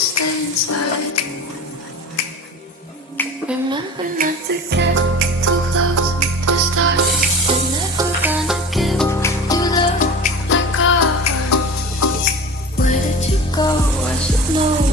stay inside. Remember not to get too close to start. We're never gonna give you love like ours. Where did you go? I should know.